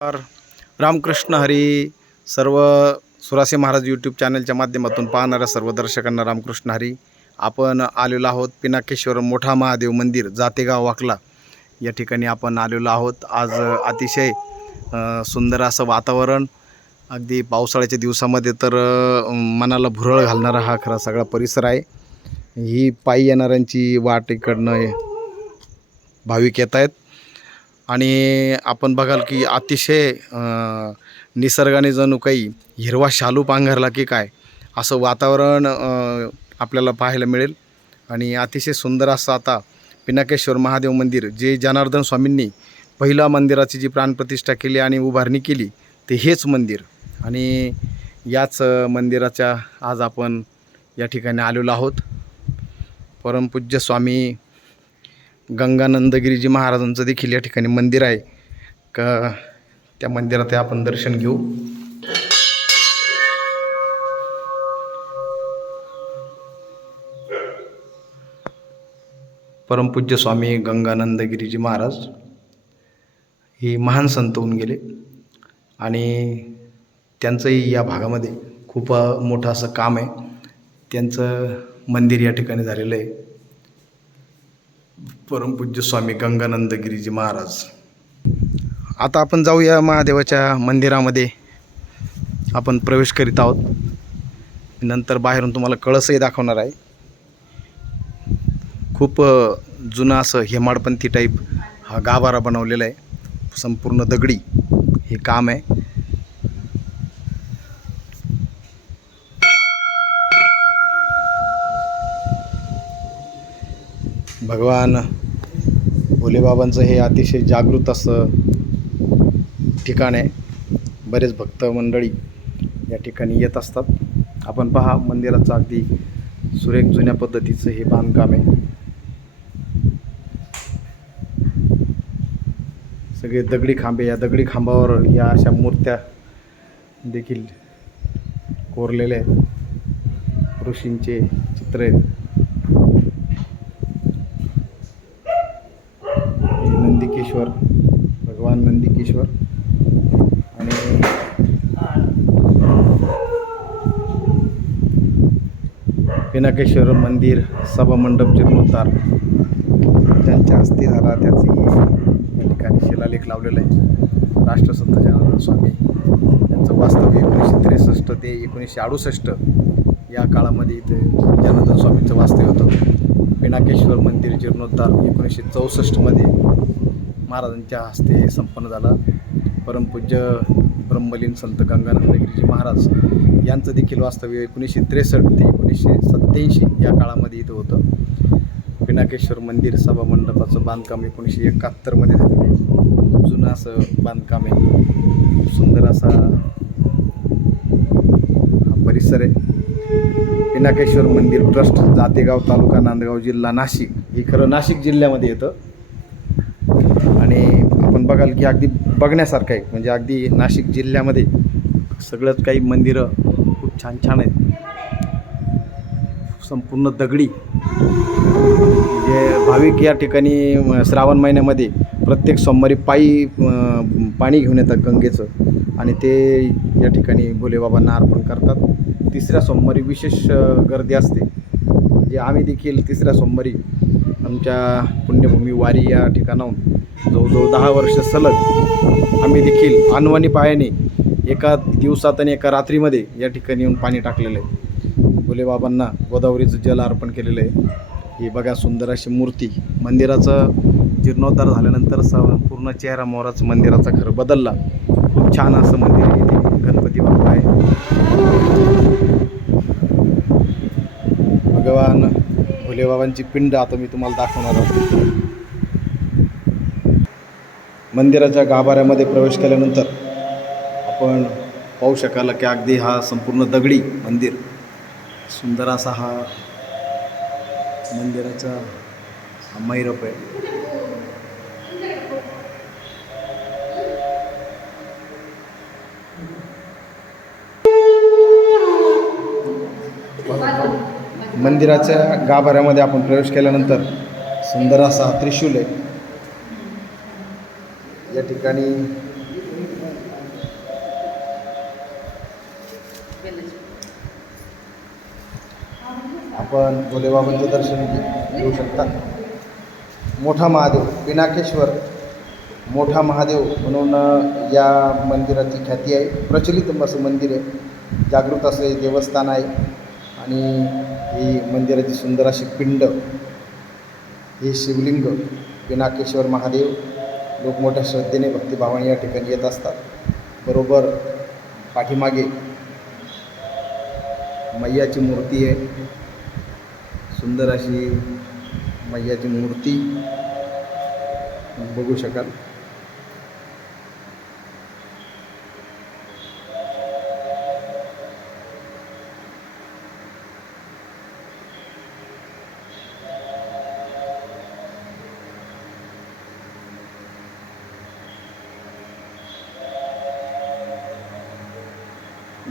नमस्कार. रामकृष्ण हरी. सर्व सुरासे महाराज यूट्यूब चॅनलच्या माध्यमातून पाहणाऱ्या सर्व दर्शकांना रामकृष्ण हरी. आपण आलेलो आहोत पिनाकेश्वर मोठा महादेव मंदिर, जातेगाव वाकला या ठिकाणी आपण आलेलो आहोत. आज अतिशय सुंदर असं वातावरण, अगदी पावसाळ्याच्या दिवसामध्ये तर मनाला भुरळ घालणारा हा खरा सगळा परिसर आहे. ही पायी येणाऱ्यांची वाट इकडनं भाविक येत आहेत आणि आपण बघाल की अतिशय निसर्गाने जणू काही हिरवा शालू पांघरला की काय असं वातावरण आपल्याला पाहायला मिळेल. आणि अतिशय सुंदर असं आता पिनाकेश्वर महादेव मंदिर, जे जनार्दन स्वामींनी पहिला मंदिराची जी प्राणप्रतिष्ठा केली आणि उभारणी केली ते हेच मंदिर. आणि याच मंदिराच्या आज आपण या ठिकाणी आलेलो आहोत. परमपूज्य स्वामी गंगानंदगिरीजी महाराजांचं देखील या ठिकाणी मंदिर आहे का, त्या मंदिरात आपण दर्शन घेऊ. परमपूज्य स्वामी गंगानंदगिरीजी महाराज हे महान संत होऊन गेले आणि त्यांचंही या भागामध्ये खूप मोठं असं काम आहे. त्यांचं मंदिर या ठिकाणी झालेलं आहे. परमपूज्य स्वामी गंगानंदगिरीजी महाराज. आता आपण जाऊया महादेवाच्या मंदिरामध्ये. आपण प्रवेश करीत आहोत. नंतर बाहेरून तुम्हाला कळसही दाखवणार आहे. खूप जुनं असं हेमाडपंथी टाईप हा गाभारा बनवलेला आहे. संपूर्ण दगडी हे काम आहे. भगवान भोलेबाबांचं हे अतिशय जागृत असं ठिकाण आहे. बरेच भक्त मंडळी या ठिकाणी येत असतात. आपण पहा, मंदिराचं अगदी सुरेख जुन्या पद्धतीचं हे बांधकाम आहे. सगळे दगडी खांबे, या दगडी खांबावर या अशा मूर्त्या देखील कोरलेल्या आहेत. ऋषींचे चित्र आहेत. नंदिकेश्वर, भगवान नंदिकेश्वर. आणि पिनाकेश्वर मंदिर सभामंडप जीर्णोद्धार ज्यांच्या हस्ते झाला त्याचे या ठिकाणी शिलालेख लावलेला आहे. राष्ट्रसंत जनार्दन स्वामी यांचं वास्तव्य 1963 ते 1968 या काळामध्ये इथे जनार्दन स्वामींचं वास्तव्य होतं. पिनाकेश्वर मंदिर जीर्णोद्धार 1964 महाराजांच्या हस्ते संपन्न झाला. परमपूज्य ब्रह्मलीन संत गंगानंदगिरीजी महाराज यांचं देखील वास्तव्य 1963 ते 1987 या काळामध्ये इथं होतं. पिनाकेश्वर मंदिर सभामंडपाचं बांधकाम 1971 झालेलं आहे. जुनं असं बांधकाम आहे. सुंदर असा हा परिसर आहे. पिनाकेश्वर मंदिर ट्रस्ट, जातेगाव, तालुका नांदगाव, जिल्हा नाशिक. हे खरं नाशिक जिल्ह्यामध्ये येतं. आणि आपण बघाल की अगदी बघण्यासारखं आहे. म्हणजे अगदी नाशिक जिल्ह्यामध्ये सगळंच काही मंदिरं खूप छान छान आहेत. संपूर्ण दगडी. जे भाविक या ठिकाणी श्रावण महिन्यामध्ये प्रत्येक सोमवारी पायी पाणी घेऊन येतात गंगेचं आणि ते या ठिकाणी भोलेबाबांना अर्पण करतात. तिसऱ्या सोमवारी विशेष गर्दी असते. म्हणजे आम्ही देखील तिसऱ्या सोमवारी आमच्या पुण्यभूमी वारी या ठिकाणाहून जवळजवळ 10 वर्ष सलग आम्ही देखील अनवाणी पायाने एका दिवसात आणि एका रात्रीमध्ये या ठिकाणी येऊन पाणी टाकलेलं आहे. भोलेबाबांना गोदावरीचं जल अर्पण केलेलं आहे. ही बघा सुंदर अशी मूर्ती. मंदिराचं जीर्णोद्धार झाल्यानंतर संपूर्ण चेहरा मोहराच मंदिराचा खरं बदलला. खूप छान असं मंदिर आहे. गणपती बाप्पा आहे. भगवान भोलेबाबांची पिंड आता मी तुम्हाला दाखवणार आहोत. मंदिराच्या गाभाऱ्यामध्ये प्रवेश केल्यानंतर आपण पाहू शकाल की अगदी हा संपूर्ण दगडी मंदिर. सुंदर असा हा मंदिराचा हा मैरप आहे. मंदिराच्या गाभाऱ्यामध्ये आपण प्रवेश केल्यानंतर सुंदर असा त्रिशूल आहे. या ठिकाणी आपण भोलेबाबांचं दर्शन घेऊ शकता. मोठा महादेव, पिनाकेश्वर मोठा महादेव म्हणून या मंदिराची ख्याती आहे. प्रचलित असं मंदिर आहे, जागृत असं हे देवस्थान आहे. आणि ही मंदिराची सुंदर अशी पिंड, हे शिवलिंग पिनाकेश्वर महादेव, लोक मोठ्या श्रद्धेने भक्तिभावाने या ठिकाणी येत असतात. बरोबर पाठीमागे मैयाची मूर्ती आहे, सुंदर अशी मैयाची मूर्ती बघू शकाल.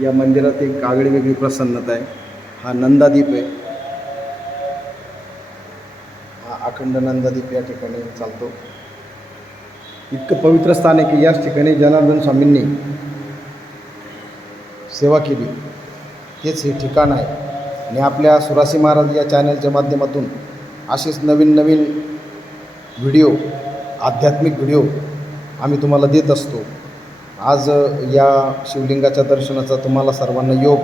या मंदिरात एक आगळी वेगळी प्रसन्नता आहे. हा नंदादीप आहे, हा अखंड नंदादीप या ठिकाणी चालतो. इतकं पवित्र स्थान आहे की याच ठिकाणी जनार्दन स्वामींनी सेवा केली, तेच हे ठिकाण आहे. आणि आपल्या सुरासी महाराज या चॅनलच्या माध्यमातून असेच नवीन नवीन व्हिडिओ, आध्यात्मिक व्हिडिओ आम्ही तुम्हाला देत असतो. आज या शिवलिंगाच्या दर्शनाचा तुम्हाला सर्वांना योग,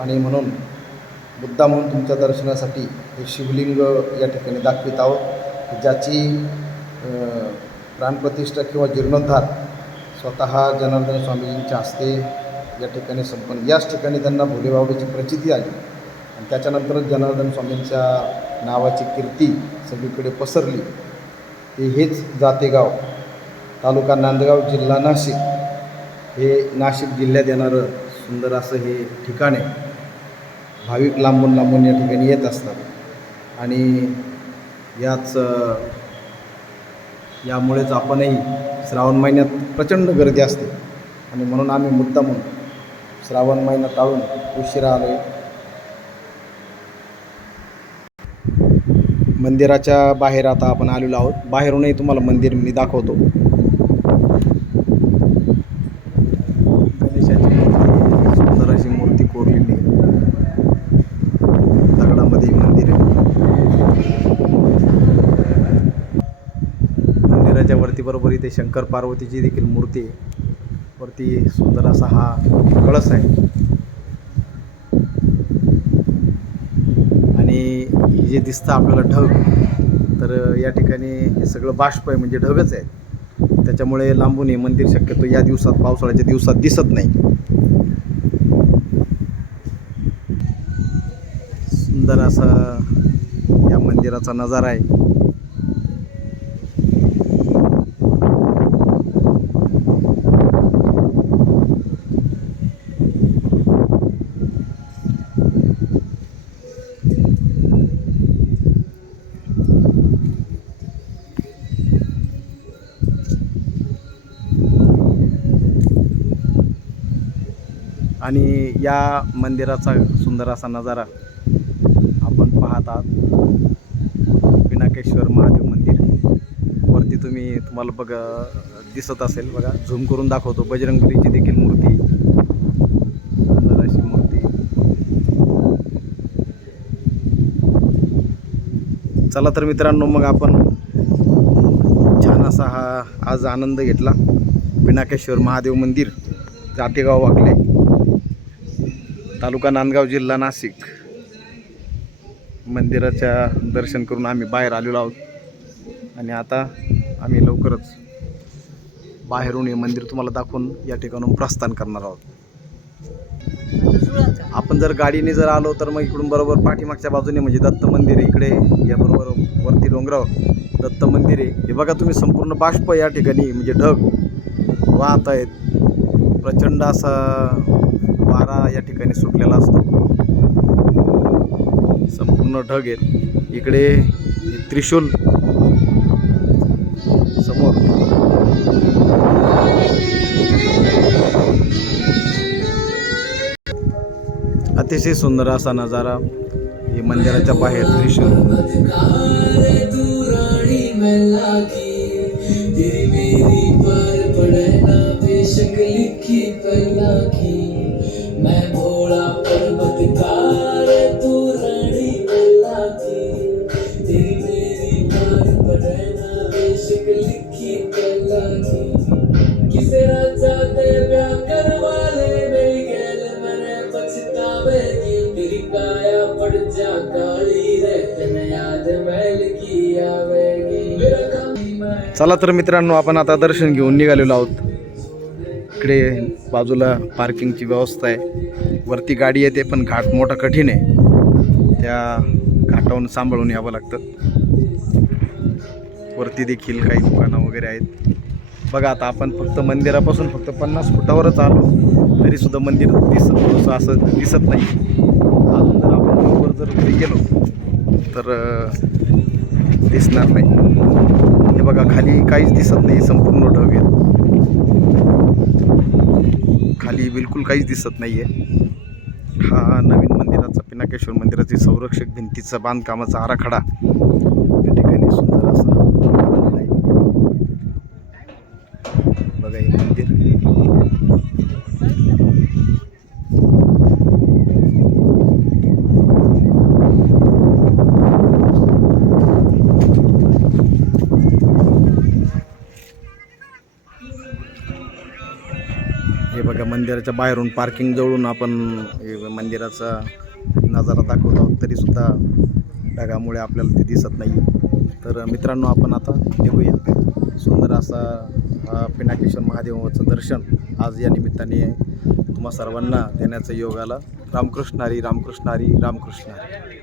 आणि म्हणून मुद्दा म्हणून तुमच्या दर्शनासाठी हे शिवलिंग या ठिकाणी दाखवित आहोत, ज्याची प्राणप्रतिष्ठा किंवा जीर्णोद्धार स्वतः जनार्दन स्वामीजींच्या हस्ते या ठिकाणी संपन्न. याच ठिकाणी त्यांना भोलेबाबाची प्रचिती आली आणि त्याच्यानंतरच जनार्दन स्वामींच्या नावाची कीर्ती सगळीकडे पसरली. हेच जातेगाव, तालुका नांदगाव, जिल्हा नाशिक, हे नाशिक जिल्ह्यात येणारं सुंदर असं हे ठिकाण आहे. भाविक लांबून लांबून या ठिकाणी येत असतात आणि यामुळेच आपणही श्रावण महिन्यात प्रचंड गर्दी असते आणि म्हणून आम्ही मुद्दामून श्रावण महिना टाळून उशिरा आलो आहे. मंदिराच्या बाहेर आता आपण आलेलो आहोत. बाहेरूनही तुम्हाला मंदिर मी दाखवतो. गणेशाची मूर्ती, सुंदर अशी मूर्ती कोरलेली दगडामध्ये मंदिर आहे. मंदिराच्या वरती बरोबर इथे शंकर पार्वतीची देखील मूर्ती आहे. वरती सुंदर असा हा कळस आहे आणि हे जे दिसतं आपल्याला ढग, तर या ठिकाणी हे सगळं बाष्प आहे, म्हणजे ढगच आहे. त्याच्यामुळे लांबून हे मंदिर शक्यतो या दिवसात, पावसाळ्याच्या दिवसात दिसत नाही. सुंदर असा या मंदिराचा नजारा आहे. आणि या मंदिराचा सुंदर असा नजारा आपण पाहत आहात. पिनाकेश्वर महादेव मंदिर वरती तुम्हाला दिसत असेल बघा, झूम करून दाखवतो. बजरंगबलीची देखील मूर्ती, सुंदर अशी मूर्ती. चला तर मित्रांनो, मग आपण छान असा हा आज आनंद घेतला. पिनाकेश्वर महादेव मंदिर, जातेगाव वाकले, तालुका नांदगाव, जिल्हा नाशिक. मंदिराच्या दर्शन करून आम्ही बाहेर आलेलो आहोत आणि आता आम्ही लवकरच बाहेरून हे मंदिर तुम्हाला दाखवून या ठिकाणून प्रस्थान करणार आहोत. आपण जर गाडीने जर आलो तर मग इकडून बरोबर पाठीमागच्या बाजूने म्हणजे दत्त मंदिर आहे. इकडे या बरोबर वरती डोंगरावर दत्त मंदिर आहे. हे बघा तुम्ही, संपूर्ण बाष्प या ठिकाणी म्हणजे ढग वाहत आहेत. प्रचंड असा वारा या ठिकाणी सुटलेला असतो, संपूर्ण ढग आहेत. इकडे त्रिशूल समोर, अतिशय सुंदर असा नजारा. हे मंदिराच्या बाहेर त्रिशूल. मैं भोला पर्वतकार तू रानी जाते ब्याह करवा ले मेरी गैल मरे पछतावेगी तेरी काया पड़ जा काली रे तन याद महल की आवेगी मेरा खाली मैं चला तर मित्रांनो, आपण आता दर्शन घेऊन निघालेलो आहोत. इकडे बाजूला पार्किंगची व्यवस्था आहे. वरती गाडी येते पण घाट मोठा कठीण आहे, त्या घाटावरून सांभाळून यावं लागतं. वरती देखील काही दुकानं वगैरे आहेत. बघा आता आपण फक्त मंदिरापासून फक्त 50 फुटावरच आलो, तरीसुद्धा मंदिर असं दिसत नाही. अजून जर आपण वर जर पुढे गेलो तर दिसणार नाही. हे बघा खाली काहीच दिसत नाही, संपूर्ण ढग आहेत. खाली बिलकुल काहीच दिसत नाही आहे. हा नवीन मंदिराचा पिनाकेश्वर मंदिराची संरक्षक भिंतीचा बांधकामाचा आराखडा या ठिकाणी सुंदर असा आहे. बघा हे मंदिर. हे बघा मंदिराच्या बाहेरून पार्किंग जवळून आपण मंदिराचा नजारा दाखवत आहोत, तरीसुद्धा ढगामुळे आपल्याला ते दिसत नाही. तर मित्रांनो, आपण आता निघूया. सुंदर असा पिनाकेश्वर महादेवाचं दर्शन आज या निमित्ताने तुम्हा सर्वांना देण्याचा योग आला. रामकृष्ण हरी, रामकृष्ण हरी, रामकृष्ण हरी.